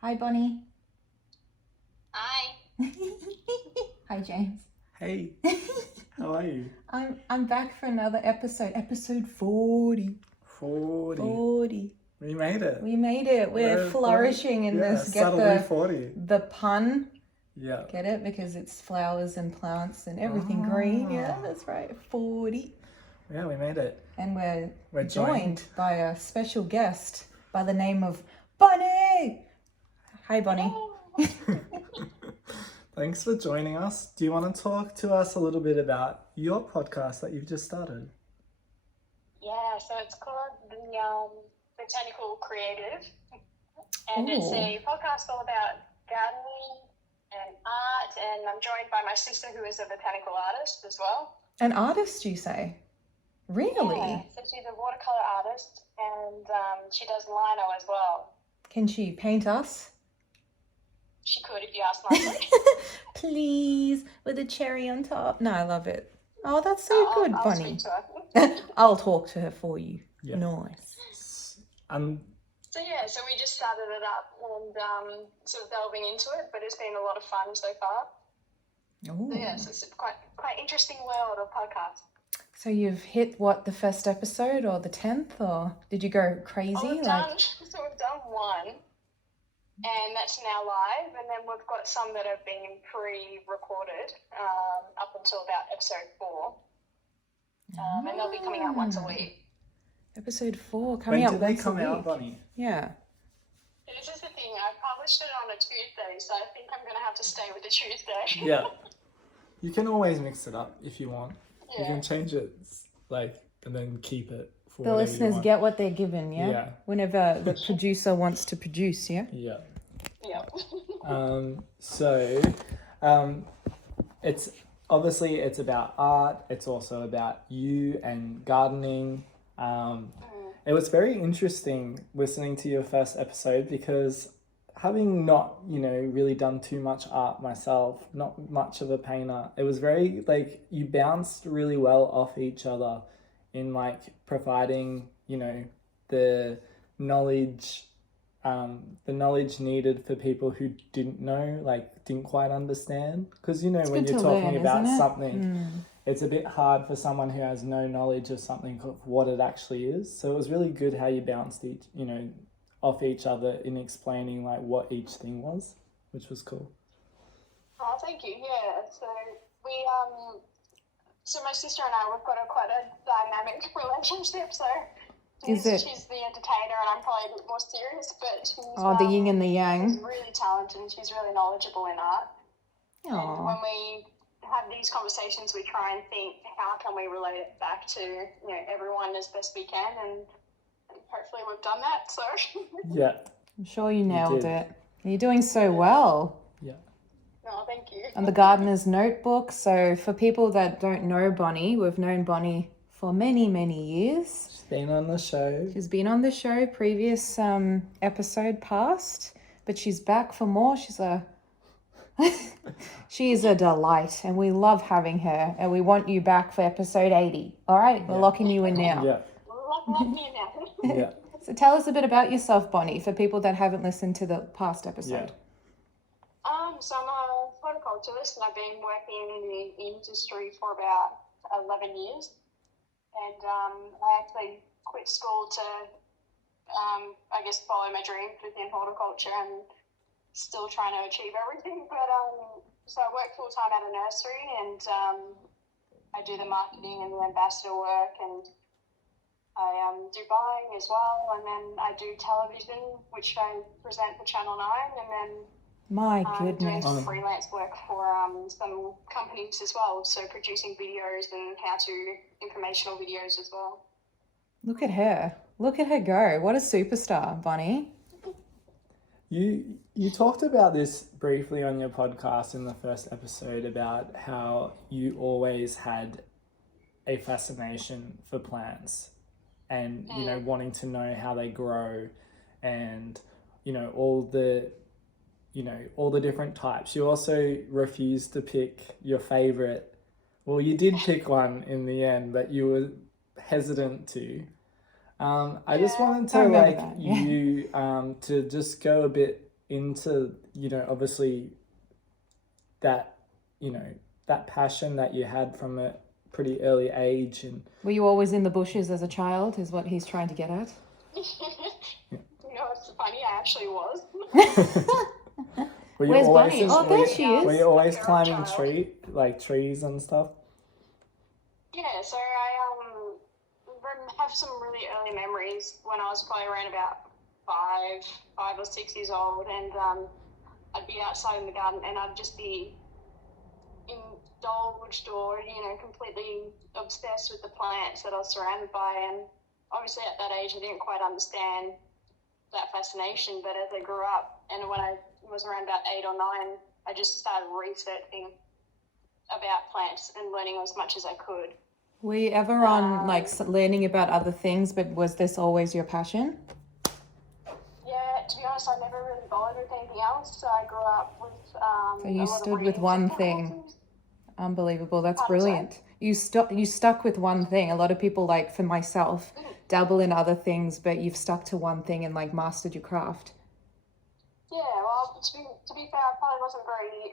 Hi, Bonnie. Hi. Hi, James. Hey, how are you? I'm back for another episode 40. 40. We made it. We made it. We're flourishing in this. Get subtly 40. the pun. Yeah. Get it? Because it's flowers and plants and everything green. Yeah, that's right. 40. Yeah, we made it. And we're joined by a special guest by the name of Bonnie. Hi, Bonnie. Thanks for joining us. Do you want to talk to us a little bit about your podcast that you've just started? Yeah, so it's called the Botanical Creative, and it's a podcast all about gardening and art, and I'm joined by my sister who is a botanical artist as well. An artist, you say? Really? Yeah, so she's a watercolour artist, and she does lino as well. Can she paint us? She could if you asked nicely. Please, with a cherry on top. No, I love it. Oh, that's so good, I'll Bonnie. speak to her. I'll talk to her for you. Yeah. Nice. So we just started it up and sort of delving into it, but it's been a lot of fun so far. Oh. So yes, it's a quite interesting world of podcasts. So you've hit what, the first episode or the 10th, or did you go crazy? We've done one, and that's now live, and then we've got some that have been pre-recorded up until about episode 4, and they'll be coming out once a week. Episode 4 coming out once a week. When did they come out, Bonnie? Yeah. This is the thing, I published it on a Tuesday, so I think I'm going to have to stay with the Tuesday. Yeah. You can always mix it up if you want. Yeah. You can change it, and then keep it for The whatever listeners you want. get what they're given, yeah? Yeah. Whenever the producer wants to produce, yeah? Yeah. Yep. It's obviously it's about art. It's also about you and gardening. It was very interesting listening to your first episode because having not, really done too much art myself, not much of a painter, it was very, you bounced really well off each other in, providing, the knowledge needed for people who didn't know, didn't quite understand. Because, when you're talking about something, it's a bit hard for someone who has no knowledge of something of what it actually is. So it was really good how you bounced off each other in explaining what each thing was, which was cool. Oh, thank you. Yeah. So we so my sister and I, we've got quite a dynamic relationship. So she's the entertainer and I'm probably a bit more serious, but she's the yin and the yang. She's really talented and she's really knowledgeable in art. Aww. And when we have these conversations, we try and think, how can we relate it back to everyone as best we can, and hopefully we've done that. So Yeah. I'm sure you nailed it. You're doing so well. Yeah. No, thank you. And the Gardener's Notebook. So for people that don't know Bonnie, we've known Bonnie for many, many years. She's been on the show. She's been on the show, previous episode past, but she's back for more. She is a delight, and we love having her, and we want you back for episode 80. All right, we're locking you in now. Yeah. Lock me in now. Yeah. So tell us a bit about yourself, Bonnie, for people that haven't listened to the past episode. So I'm a horticulturist, and I've been working in the industry for about 11 years. And I actually quit school to, follow my dreams within horticulture, and still trying to achieve everything. But so I work full time at a nursery, and I do the marketing and the ambassador work, and I do buying as well, and then I do television, which I present for Channel 9, and then My doing goodness. some freelance work for some companies as well, so producing videos and how-to informational videos as well. Look at her. Look at her go. What a superstar, Bonnie. You talked about this briefly on your podcast in the first episode about how you always had a fascination for plants and, wanting to know how they grow and, all the different types. You also refused to pick your favorite. Well, you did pick one in the end, but you were hesitant to. I just wanted I to remember like that, yeah. you to just go a bit into, you know, obviously that, you know, that passion that you had from a pretty early age. And Were you always in the bushes as a child, is what he's trying to get at? You know, it's funny, I actually was. were you Where's always Bunny? Oh, were there you- she is. Were you always Like a climbing child. trees and stuff? Yeah, so I have some really early memories when I was probably around about 5 or 6 years old, and I'd be outside in the garden and I'd just be indulged or, you know, completely obsessed with the plants that I was surrounded by. And obviously at that age I didn't quite understand that fascination, but as I grew up and when I was around about 8 or 9, I just started researching about plants and learning as much as I could. Were you ever on like learning about other things, but was this always your passion? Yeah, to be honest, I never really bothered with anything else. So I grew up with So you a lot of stood with reading one thing. difficulties. Unbelievable. That's Pardon, sorry? brilliant. You stuck with one thing. A lot of people, like for myself, dabble in other things, but you've stuck to one thing and like mastered your craft. Yeah, well, to be fair, I probably wasn't very,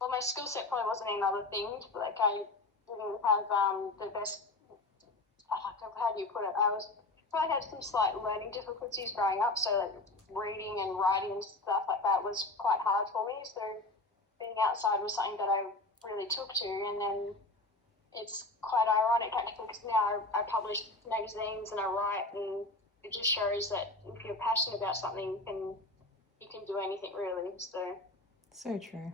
well, my skill set probably wasn't in other things. Like, I didn't have the best, how do you put it? Probably had some slight learning difficulties growing up, so like reading and writing and stuff like that was quite hard for me. So being outside was something that I really took to, and then it's quite ironic actually because now I publish magazines and I write, and it just shows that if you're passionate about something, you can do anything really. So true.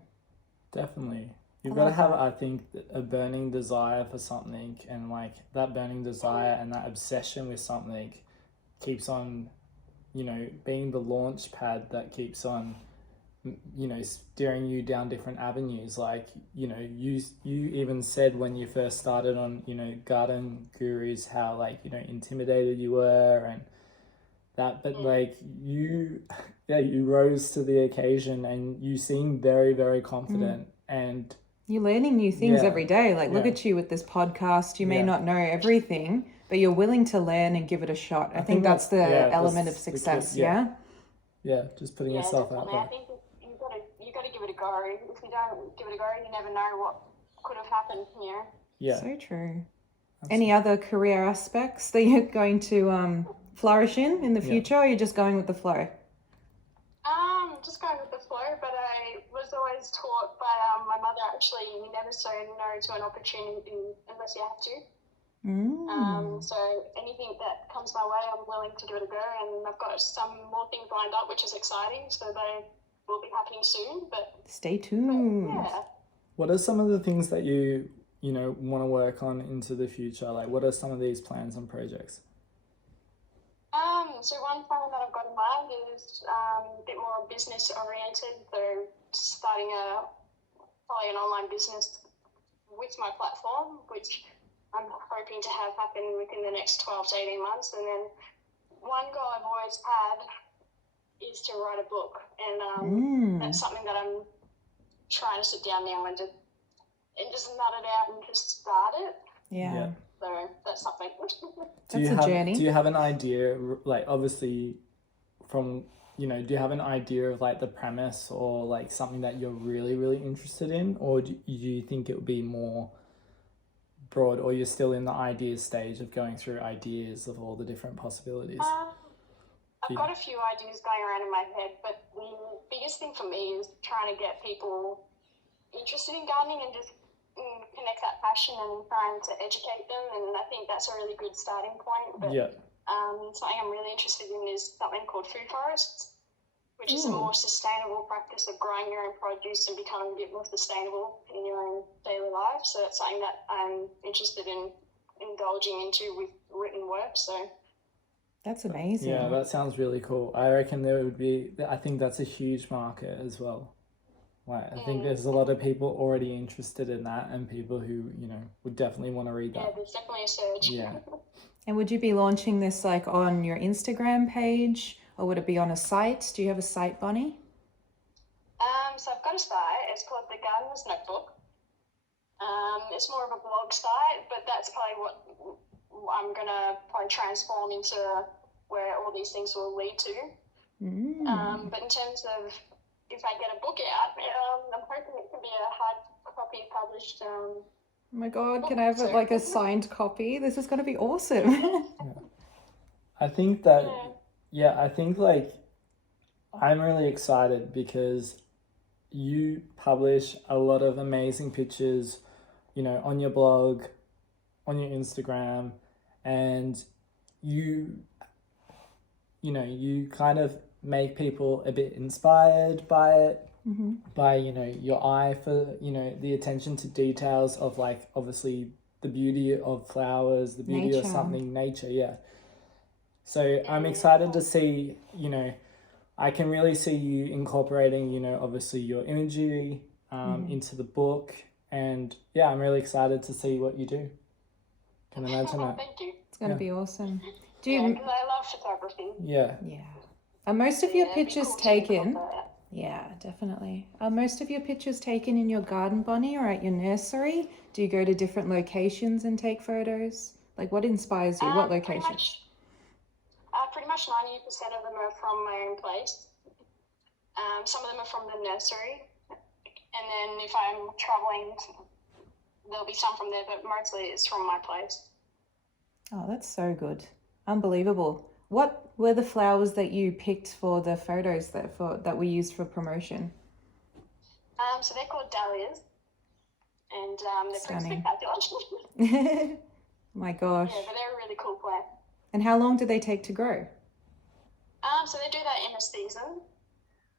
Definitely. You've I got to love have, that. I think, a burning desire for something, and like that burning desire and that obsession with something keeps on, you know, being the launch pad that keeps on, you know, steering you down different avenues. Like, you know, you even said when you first started on, you know, Garden Gurus, how like, you know, intimidated you were and that, but like you rose to the occasion and you seem very, very confident and You're learning new things Yeah. every day. Like, look Yeah. at you with this podcast. You may Yeah. not know everything, but you're willing to learn and give it a shot. I think that's the element of that's the key. success. Yeah. Yeah, just putting Yeah, yourself out definitely. I there. think you got to give it a go. If you don't give it a go, you never know what could have happened. You know. Yeah. So true. Any other career aspects that you're going to flourish in the future, or you're just going with the flow? Just going with the flow, but I was always taught by my mother, actually, you never say no to an opportunity unless you have to. So anything that comes my way, I'm willing to give it a go, and I've got some more things lined up, which is exciting, so they will be happening soon, but Stay tuned. yeah. What are some of the things that you know, want to work on into the future? Like, what are some of these plans and projects? So one plan that I've got in mind is a bit more business oriented, so starting probably an online business with my platform, which I'm hoping to have happen within the next 12 to 18 months. And then one goal I've always had is to write a book, and that's something that I'm trying to sit down now and just nut it out and just start it. Yeah. So that's something. Do you That's a have journey. Do you have an idea, like obviously from, you know, do you have an idea of like the premise or like something that you're really, really interested in, or do you think it would be more broad, or you're still in the idea stage of going through ideas of all the different possibilities? I've got a few ideas going around in my head, but the biggest thing for me is trying to get people interested in gardening and just connect that passion and trying to educate them, and I think that's a really good starting point. But something I'm really interested in is something called food forests, which is a more sustainable practice of growing your own produce and becoming a bit more sustainable in your own daily life. So that's something that I'm interested in indulging into with written work. So That's amazing. Yeah, that sounds really cool. I reckon I think that's a huge market as well. Like, I think there's a lot of people already interested in that, and people who, you know, would definitely want to read yeah, that. there's definitely a surge. Yeah. And would you be launching this like on your Instagram page, or would it be on a site? Do you have a site, Bonnie? So I've got a site. It's called The Gardener's Notebook. It's more of a blog site, but that's probably what I'm going to probably transform into where all these things will lead to. But in terms of if I get a book out, I'm hoping it can be a hard copy published. Oh my God, can I have like a signed copy? This is going to be awesome. I think that, I think like I'm really excited because you publish a lot of amazing pictures, you know, on your blog, on your Instagram, and you know, you kind of make people a bit inspired by it, by, you know, your eye for, you know, the attention to details of like obviously the beauty of flowers, the beauty of something, nature, So I'm excited to see, you know, I can really see you incorporating, you know, obviously your imagery into the book, and I'm really excited to see what you do. Can imagine that. Thank you. It's going to be awesome. Do Yeah, you? because I love photography. Yeah. Are most of your it'd be pictures cool to taken? incorporate it. Yeah, definitely. Are most of your pictures taken in your garden, Bonnie, or at your nursery? Do you go to different locations and take photos? Like, what inspires you? What locations? Pretty much 90% of them are from my own place. Some of them are from the nursery. And then if I'm traveling, there'll be some from there, but mostly it's from my place. Oh, that's so good. Unbelievable. What were the flowers that you picked for the photos that we used for promotion? So they're called dahlias. And they're Stunning. pretty spectacular. My gosh. Yeah, but they're a really cool plant. And how long do they take to grow? So they do that in a season.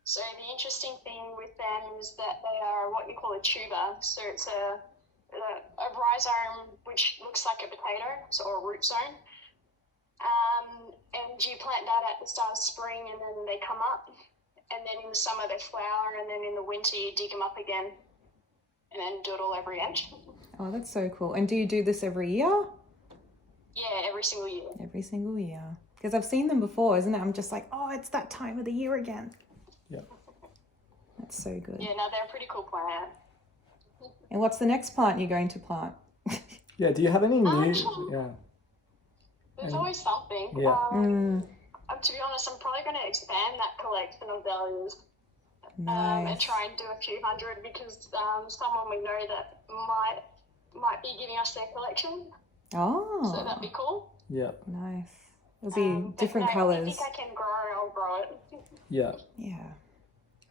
So the interesting thing with them is that they are what you call a tuber. So it's a rhizome which looks like a potato, or a root zone. And you plant that at the start of spring, and then they come up. And then in the summer they flower, and then in the winter you dig them up again, and then do it all over again. Oh, that's so cool. And do you do this every year? Yeah, every single year. Every single year. Because I've seen them before, isn't it? I'm just like, oh, it's that time of the year again. Yeah. That's so good. Yeah, no, they're a pretty cool plant. And what's the next plant you're going to plant? Yeah, do you have any new... There's always something. Yeah. To be honest, I'm probably going to expand that collection of dahlias. Nice. And try and do a few hundred, because someone we know that might be giving us their collection. Oh. So that'd be cool. Yeah. Nice. It'll be different colours. If I can grow, I'll grow it. Yeah. Yeah.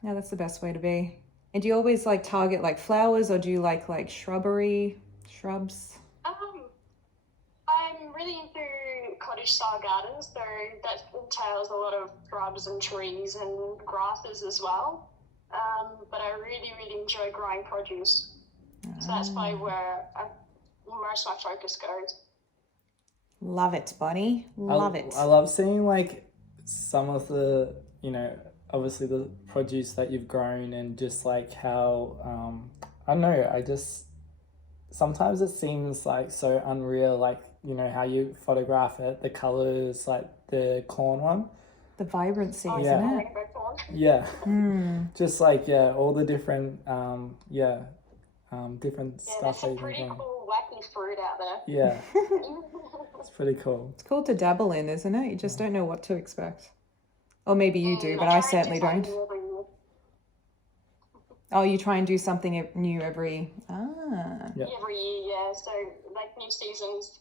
No, that's the best way to be. And do you always like target like flowers, or do you like shrubs? I'm really into cottage style gardens, so that entails a lot of shrubs and trees and grasses as well. But I really, really enjoy growing produce. So that's probably where most of my focus goes. Love it, Bonnie. Love it. I love seeing like some of the, you know, obviously the produce that you've grown, and just like how, I don't know, sometimes it seems like so unreal, like, you know, how you photograph it, the colours, like the corn one. The vibrancy, isn't Yeah. it? Yeah. Just like, all the different, different Yeah, stuff there's that some you can pretty grow. cool wacky fruit out there. Yeah. It's pretty cool. It's cool to dabble in, isn't it? You just don't know what to expect. Or maybe you do, but I certainly don't. Oh, you try and do something new every... Yeah. Every year, yeah. So, like new seasons,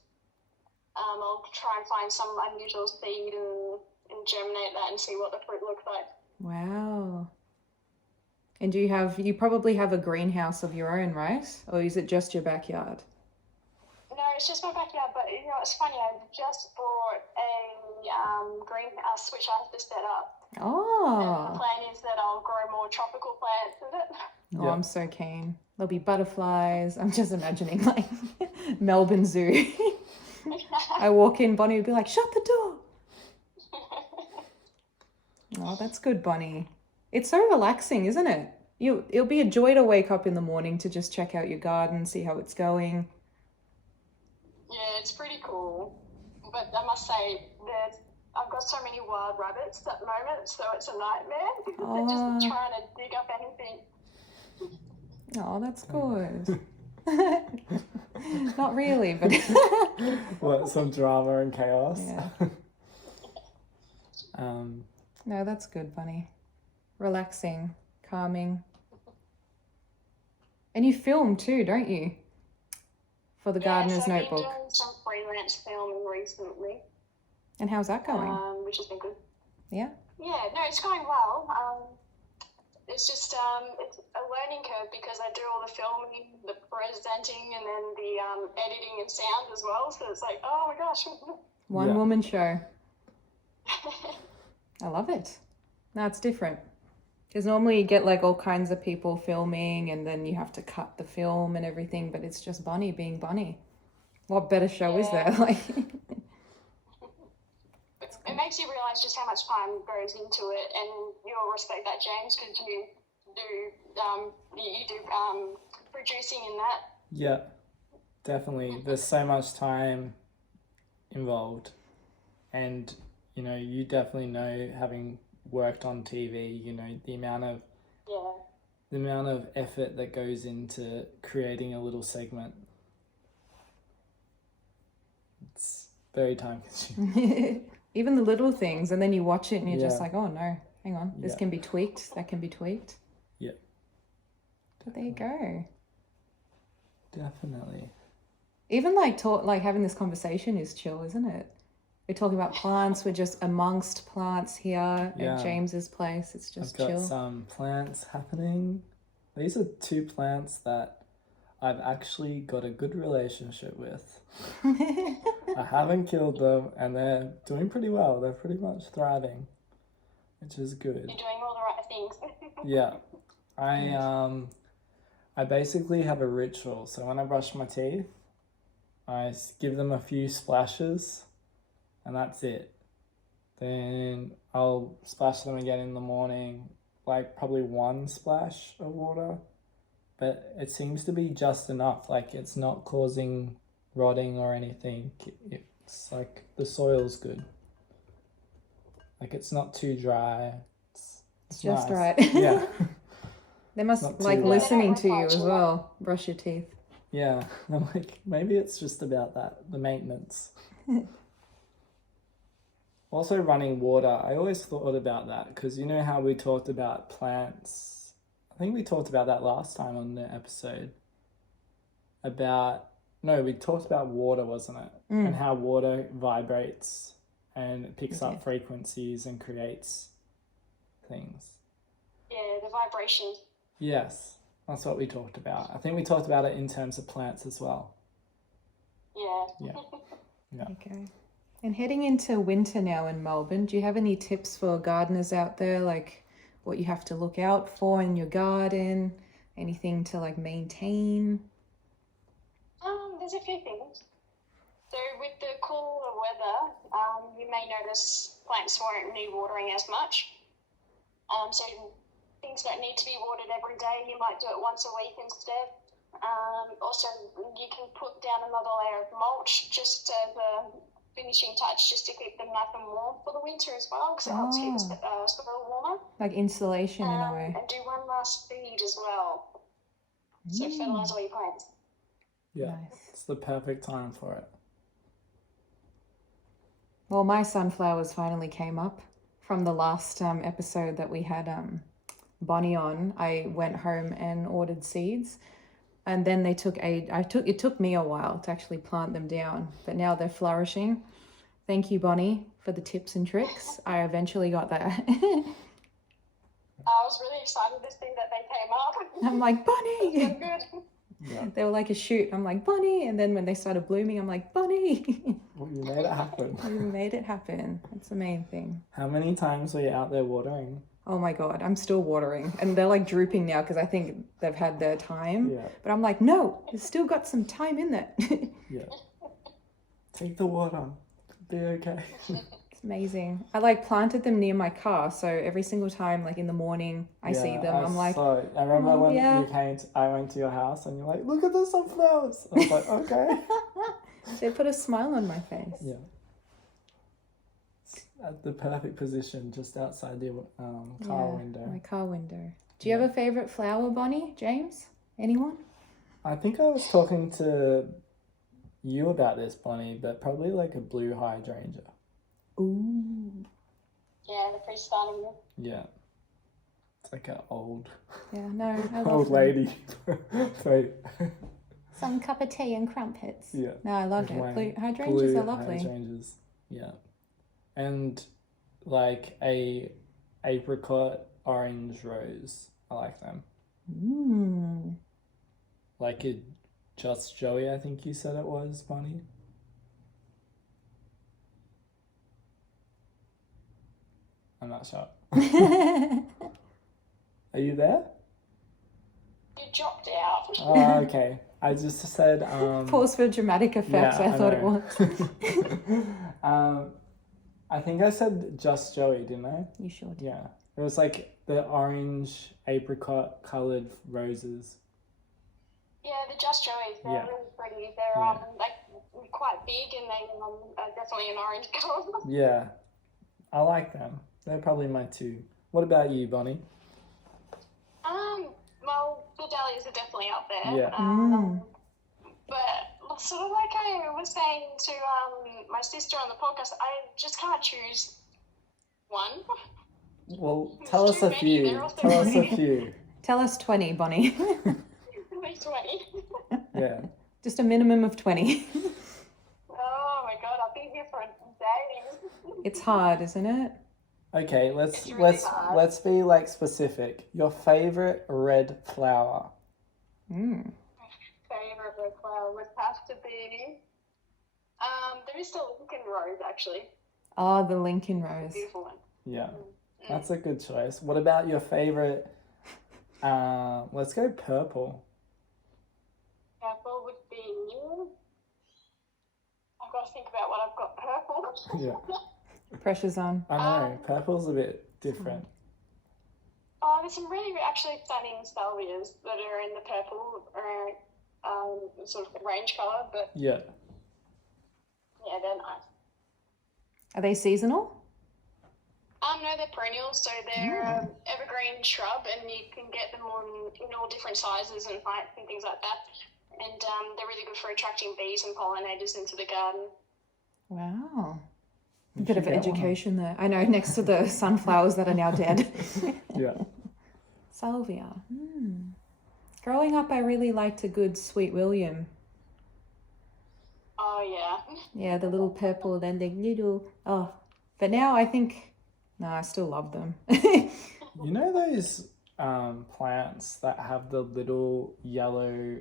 I'll try and find some unusual seed and germinate that and see what the fruit looks like. Wow. And you probably have a greenhouse of your own, right? Or is it just your backyard? No, it's just my backyard, but you know, it's funny, I just bought a greenhouse which I have to set up. Oh. And the plan is that I'll grow more tropical plants in it. Oh, I'm so keen. There'll be butterflies. I'm just imagining like Melbourne Zoo. I walk in, Bonnie would be like, shut the door. Oh, that's good, Bonnie. It's so relaxing, isn't it? It'll be a joy to wake up in the morning to just check out your garden, see how it's going. Yeah, it's pretty cool. But I must say that I've got so many wild rabbits at the moment, so it's a nightmare. They're just trying to dig up anything. Oh, that's good. Not really, but What, some drama and chaos? yeah. Um, No, that's good, Bunny. Relaxing, calming. And you film too, don't you? For the Gardener's so I've Notebook. been doing some freelance filming recently, And how's that going? which has been good. Yeah? Yeah, no, it's going well. It's just it's a learning curve because I do all the filming, the presenting, and then the editing and sound as well. So it's like, oh my gosh. One woman show. I love it. No, it's different. Because normally you get like all kinds of people filming and then you have to cut the film and everything, but it's just Bunny being Bunny. What better show is there? Like, it makes you realise just how much time goes into it, and you'll respect that, James, because you do producing in that. yeah, definitely. There's so much time involved. And, you know, you definitely know, having worked on TV, you know, the amount of effort that goes into creating a little segment. It's very time consuming. even the little things, and then you watch it and you're just Yeah. like, oh no, hang on, this Yeah. can be tweaked, that can be tweaked. Yeah. But there you go. Definitely. Even like having this conversation is chill, isn't it? We're talking about plants, we're just amongst plants here Yeah. at James's place. It's just I've got chill. some plants happening. These are 2 plants that I've actually got a good relationship with. I haven't killed them and they're doing pretty well. They're pretty much thriving, which is good. You're doing all the right things. Yeah. I basically have a ritual. So when I brush my teeth, I give them a few splashes and that's it. Then I'll splash them again in the morning, like probably 1 splash of water. But it seems to be just enough. Like, it's not causing rotting or anything. It's like the soil's good. Like, it's not too dry. It's Just nice. right. Yeah. They must Not like too- listening to you Yeah. as well. Brush your teeth. Yeah. I'm like, maybe it's just about that, the maintenance. Also, running water. I always thought about that because you know how we talked about plants. I think we talked about that last time on the episode. We talked about water, wasn't it? And how water vibrates and it picks up frequencies and creates things. Yeah, the vibrations. Yes, that's what we talked about. I think we talked about it in terms of plants as well. Yeah. Yeah. Okay. And heading into winter now in Melbourne, do you have any tips for gardeners out there, like what you have to look out for in your garden? Anything to like maintain? There's a few things. So with the cooler weather, you may notice plants won't need watering as much. So things that need to be watered every day, you might do it once a week instead. Also, you can put down another layer of mulch just as a finishing touch, just to keep them nice and warm for the winter as well, because it helps keep the soil warmer. Like insulation in a way. And do one last feed as well. So fertilize all your plants. Yeah. Nice. It's the perfect time for it. Well, my sunflowers finally came up from the last episode that we had Bonnie on. I went home and ordered seeds, and then it took me a while to actually plant them down, but now they're flourishing. Thank you, Bonnie, for the tips and tricks. I eventually got that. I was really excited to see that they came up. I'm like, Bonnie! So good. Yeah. They were like a shoot. I'm like, Bonnie! And then when they started blooming, I'm like, Bonnie! Well, you made it happen. You made it happen. That's the main thing. How many times were you out there watering? Oh my God, I'm still watering. And they're like drooping now because I think they've had their time. Yeah. But I'm like, no, there's still got some time in there. Yeah. Take the water. Be okay. It's amazing. I like planted them near my car. So every single time, like in the morning, I see them. I'm like, I remember "Oh, when yeah." you came I went to your house and you're like, look at the sunflowers. I was like, okay. they put a smile on my face. Yeah. It's at the perfect position just outside your car window. My car window. Do you have a favorite flower, Bonnie? James? Anyone? I think I was talking to you about this, Bonnie, but probably like a blue hydrangea. Ooh. Yeah, the pre-stunning. Yeah. It's like an old Yeah, no, I love old them. lady. Wait. Some cup of tea and crumpets. Yeah. No, I loved With it. my Blue hydrangeas blue are lovely. hydrangeas. Yeah. And like a apricot orange rose. I like them. Mmm. Like a Just Joey, I think you said it was, Bonnie. I'm not sure. Are you there? You dropped out. Oh, okay. I just said Pause for dramatic effect. yeah, I thought know. it was. I think I said Just Joey, didn't I? You sure did. Yeah. It was like the orange apricot coloured roses. Yeah, the Just Joey's, they're Yeah. really pretty. They're Yeah. like quite big and they are definitely an orange colour. Yeah. I like them. They're probably my two. What about you, Bonnie? Well, the dahlias are definitely up there. Yeah. But sort of like I was saying to my sister on the podcast, I just can't choose one. Well, There's tell us too a many, few. they're all so Tell us a pretty. few. Tell us 20, Bonnie. Like 20. Yeah. Just a minimum of 20. Oh my god, I've been here for days. It's hard, isn't it? Okay, It's really hard. let's be like specific. Your favorite red flower. Mm. Favourite red flower would have to be. There is the Lincoln Rose actually. Oh, the Lincoln Rose. Beautiful one. Yeah. That's a good choice. What about your favorite? Let's go purple. Purple would be. I've got to think about what I've got. Purple. Yeah. Pressure's on. I know. Purple's a bit different. Oh, there's some really actually stunning salvias that are in the purple sort of range colour, but Yeah. yeah, they're nice. Are they seasonal? No, they're perennials, so they're evergreen shrub, and you can get them in all different sizes and heights and things like that. And they're really good for attracting bees and pollinators into the garden. Wow. A You bit should of get one. education there. I know, next to the sunflowers that are now dead. Yeah. Salvia. Growing up, I really liked a good Sweet William. Oh, yeah. Yeah, the little purple, then the little... Oh, but now I think... No, I still love them. You know those plants that have the little yellow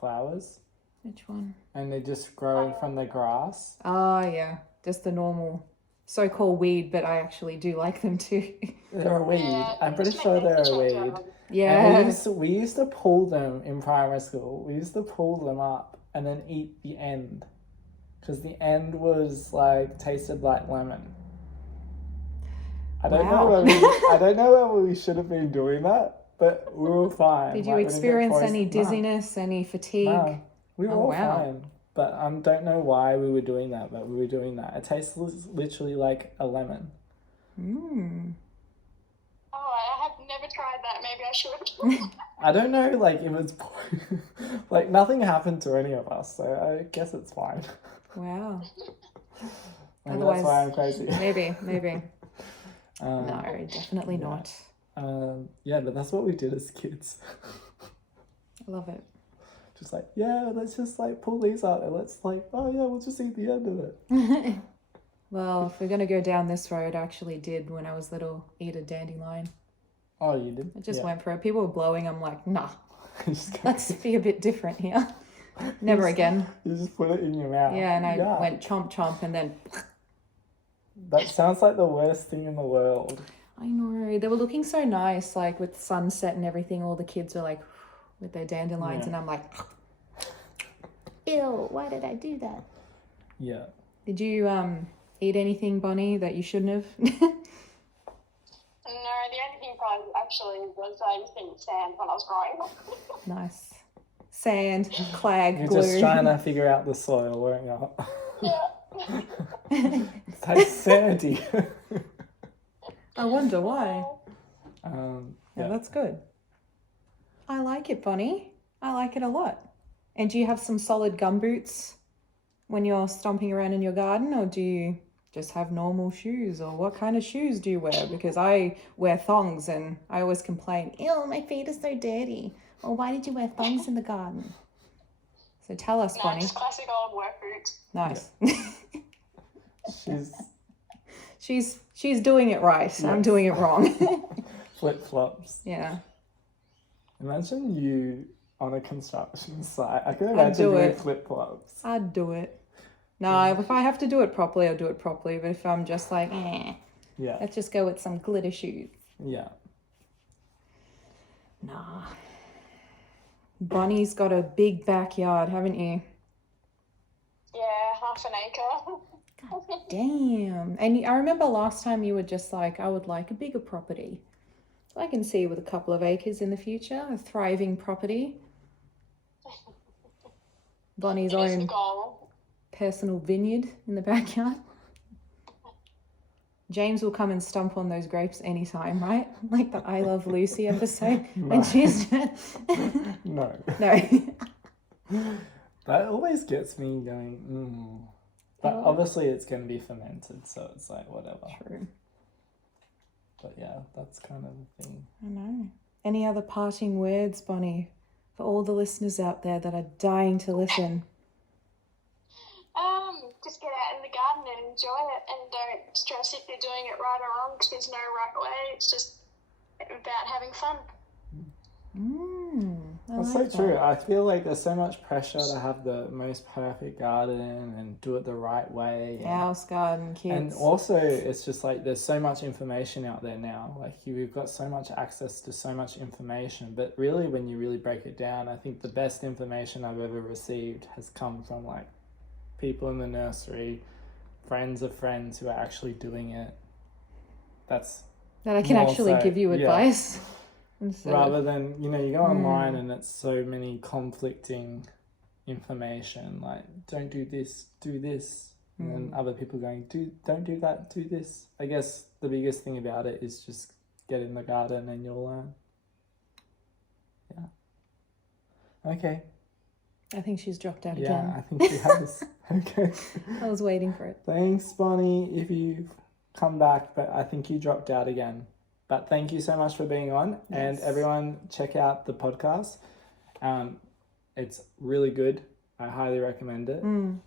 flowers, Which one? and they just grow from the grass? Oh, yeah. Just the normal so-called weed, but I actually do like them too. They're a weed. Yeah, I'm pretty just sure make they're a the weed. change out. Yeah. And we used to pull them in primary school. We used to pull them up and then eat the end, because the end was like tasted like lemon. I don't know Wow. I don't know whether we should have been doing that, but we were fine. Did Like, you we didn't get experience any poisoned. No. dizziness, any fatigue? No, we were Oh, all wow. fine. But I don't know why we were doing that, but we were doing that. It tastes literally like a lemon. Oh, I have never tried that. Maybe I should. I don't know, like, if it's... like, nothing happened to any of us, so I guess it's fine. Wow. Maybe Otherwise- that's why I'm crazy. Maybe. Um, No, definitely yeah. not. Yeah, but that's what we did as kids. I love it. Just like, yeah, let's just, like, pull these out, and let's, like, oh, yeah, we'll just eat the end of it. Well, if we're going to go down this road, I actually did when I was little eat a dandelion. Oh, you did? I just Yeah. went for it. People were blowing. I'm like, nah, Just go- let's be a bit different here. Never again. You just put it in your mouth. Yeah, and I went chomp chomp and then... That sounds like the worst thing in the world. I know. They were looking so nice, like with sunset and everything. All the kids were like with their dandelions, Yeah. and I'm like, ew, why did I do that? Yeah. Did you eat anything, Bonnie, that you shouldn't have? No, the only thing probably actually was I used to eat sand when I was growing up. Nice. Sand, clag, You're glue. just trying to figure out the soil, weren't you? Yeah. It tastes sandy. I wonder why. Yeah. Yeah, that's good. I like it, Bonnie. I like it a lot. And do you have some solid gumboots when you're stomping around in your garden, or do you just have normal shoes, or what kind of shoes do you wear? Because I wear thongs and I always complain, ew, my feet are so dirty. Well, why did you wear thongs in the garden? So tell us, No, Bonnie. just classic old work boots. Nice. She's doing it right. I'm doing it wrong. flip-flops. Yeah. Imagine you on a construction site. I can imagine do doing it. flip-flops. I'd do it. No, if I have to do it properly, I'll do it properly. But if I'm just like, Yeah. let's just go with some glitter shoes. Yeah. Nah. Bonnie's got a big backyard, haven't you? Yeah, half an acre. Damn. And I remember last time you were just like, I would like a bigger property. So I can see you with a couple of acres in the future, a thriving property. Bonnie's It is the own goal. personal vineyard in the backyard. James will come and stomp on those grapes anytime, right? Like the I Love Lucy episode. No. When she's No. No. That always gets me going, But obviously it's going to be fermented, so it's like whatever. True. But yeah, that's kind of the thing. I know. Any other parting words, Bonnie, for all the listeners out there that are dying to listen? Just get out in the garden and enjoy it, and don't stress if you're doing it right or wrong, because there's no right way. It's just about having fun. That's so true. I feel like there's so much pressure to have the most perfect garden and do it the right way. House, garden, kids. And also, it's just like there's so much information out there now. Like we've got so much access to so much information. But really, when you really break it down, I think the best information I've ever received has come from like people in the nursery, friends of friends who are actually doing it. That I can actually give you advice. Rather than, you go online and it's so many conflicting information, like don't do this, do this. And then other people going, don't do that, do this. I guess the biggest thing about it is just get in the garden and you'll learn. Yeah. Okay. I think she's dropped out Yeah, again. I think she has. Okay. I was waiting for it. Thanks, Bonnie, if you've come back, but I think you dropped out again. But thank you so much for being on. Yes. And everyone, check out the podcast. It's really good. I highly recommend it. And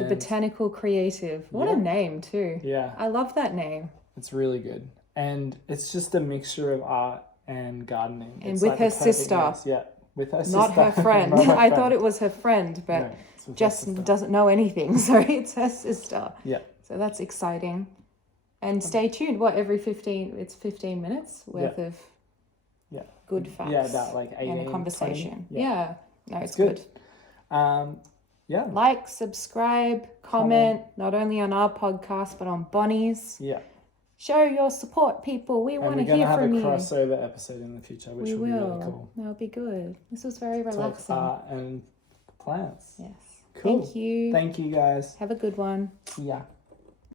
The Botanical Creative. What a name, too. Yeah. I love that name. It's really good. And it's just a mixture of art and gardening. And it's with like her the perfect sister. mix. Yeah, with her sister. Not her friend. Not her I friend. thought it was her friend, but No, it's with her Jess sister. doesn't know anything, so it's her sister. Yeah. So that's exciting. And stay tuned. It's 15 minutes worth of good facts. Yeah, about like 18, and a conversation. 20. Yeah. No, it's good. Yeah. Like, subscribe, comment, not only on our podcast, but on Bonnie's. Yeah. Show your support, people. We want to And we're going hear to have from a you. crossover episode in the future, which We will be will. really cool. That'll be good. This was very Talk relaxing. art and plants. Yes. Cool. Thank you. Thank you, guys. Have a good one. Yeah.